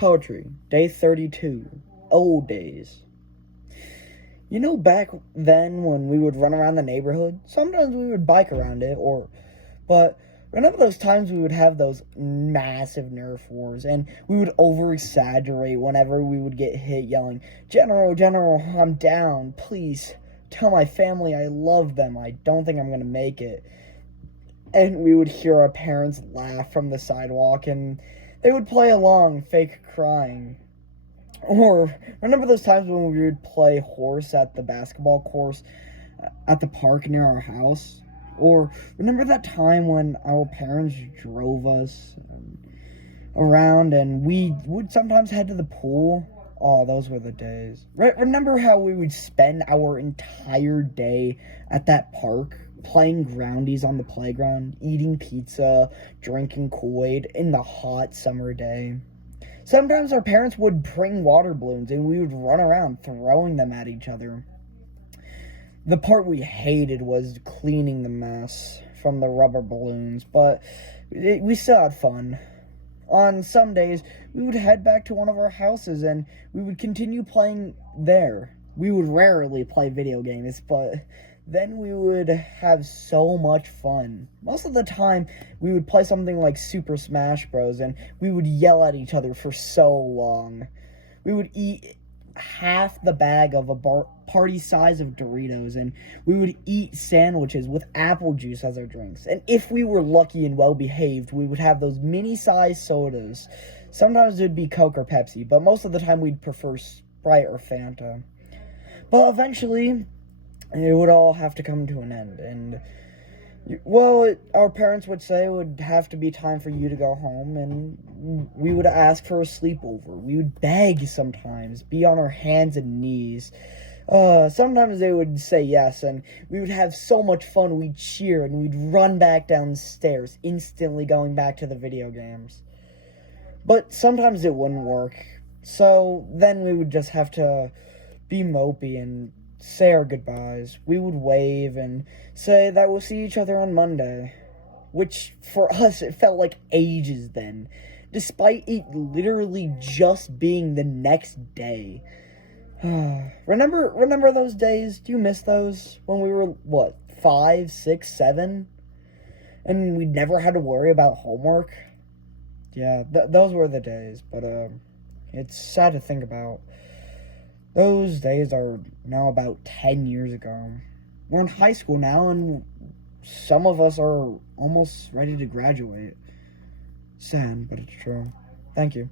Poetry, day 32, old days. You know, back then when we would run around the neighborhood, sometimes we would bike around it, but remember those times we would have those massive Nerf wars, and we would over-exaggerate whenever we would get hit, yelling, General, General, I'm down, please, tell my family I love them, I don't think I'm going to make it. And we would hear our parents laugh from the sidewalk, and they would play along, fake crying. Or remember those times when we would play horse at the basketball course at the park near our house? Or remember that time when our parents drove us around and we would sometimes head to the pool? Oh, those were the days. Remember how we would spend our entire day at that park playing groundies on the playground, eating pizza, drinking Kool-Aid in the hot summer day? Sometimes our parents would bring water balloons and we would run around throwing them at each other. The part we hated was cleaning the mess from the rubber balloons, but we still had fun. On some days, we would head back to one of our houses and we would continue playing there. We would rarely play video games, but then we would have so much fun. Most of the time, we would play something like Super Smash Bros. And we would yell at each other for so long. We would eat half the bag of a party size of Doritos, and we would eat sandwiches with apple juice as our drinks. And if we were lucky and well-behaved, we would have those mini-sized sodas. Sometimes it would be Coke or Pepsi, but most of the time we'd prefer Sprite or Fanta. But eventually, it would all have to come to an end, and, well, our parents would say it would have to be time for you to go home, and we would ask for a sleepover. We would beg sometimes, be on our hands and knees. Sometimes they would say yes, and we would have so much fun, we'd cheer, and we'd run back downstairs, instantly going back to the video games. But sometimes it wouldn't work, so then we would just have to be mopey and say our goodbyes. We would wave and say that we'll see each other on Monday, which for us it felt like ages then, despite it literally just being the next day. Remember those days? Do you miss those? When we were, 5, 6, 7? And we never had to worry about homework? Yeah, those were the days, but it's sad to think about. Those days are now about 10 years ago. We're in high school now, and some of us are almost ready to graduate. Sad, but it's true. Thank you.